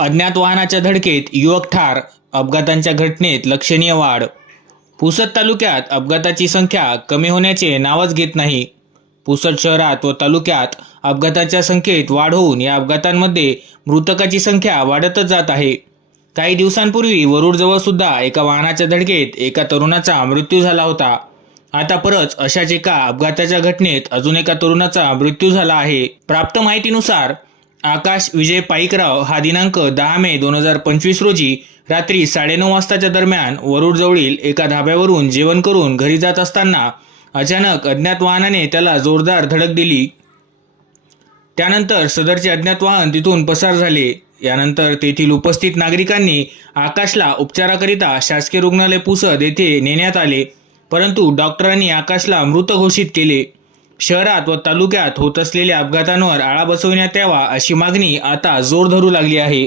अज्ञात वाहनाच्या धडकेत युवक ठार अपघातांच्या घटनेत लक्षणीय वाढ. पुसद तालुक्यात अपघाताची संख्या कमी होण्याचे नावच घेत नाही. पुसद शहरात व तालुक्यात अपघाताच्या संख्येत वाढ होऊन या अपघातांमध्ये मृतकाची संख्या वाढतच जात आहे. काही दिवसांपूर्वी वरुडजवळ सुद्धा एका वाहनाच्या धडकेत एका तरुणाचा मृत्यू झाला होता. आता परत अशाच एका अपघाताच्या घटनेत अजून एका तरुणाचा मृत्यू झाला आहे. प्राप्त माहितीनुसार आकाश विजय पाईकराव हा दिनांक दहा मे दोन हजार पंचवीस रोजी रात्री साडेनऊ वाजताच्या दरम्यान वरुडजवळील एका धाब्यावरून जेवण करून घरी जात असताना अचानक अज्ञात वाहनाने त्याला जोरदार धडक दिली. त्यानंतर सदरचे अज्ञात वाहन तिथून पसार झाले. यानंतर तेथील उपस्थित नागरिकांनी आकाशला उपचाराकरिता शासकीय रुग्णालय पुसद येथे नेण्यात आले परंतु डॉक्टरांनी आकाशला मृत घोषित केले. शहरात व तालुक्यात होत असलेल्या अपघातांवर आळा बसविण्यात यावा अशी मागणी आता जोर धरू लागली आहे.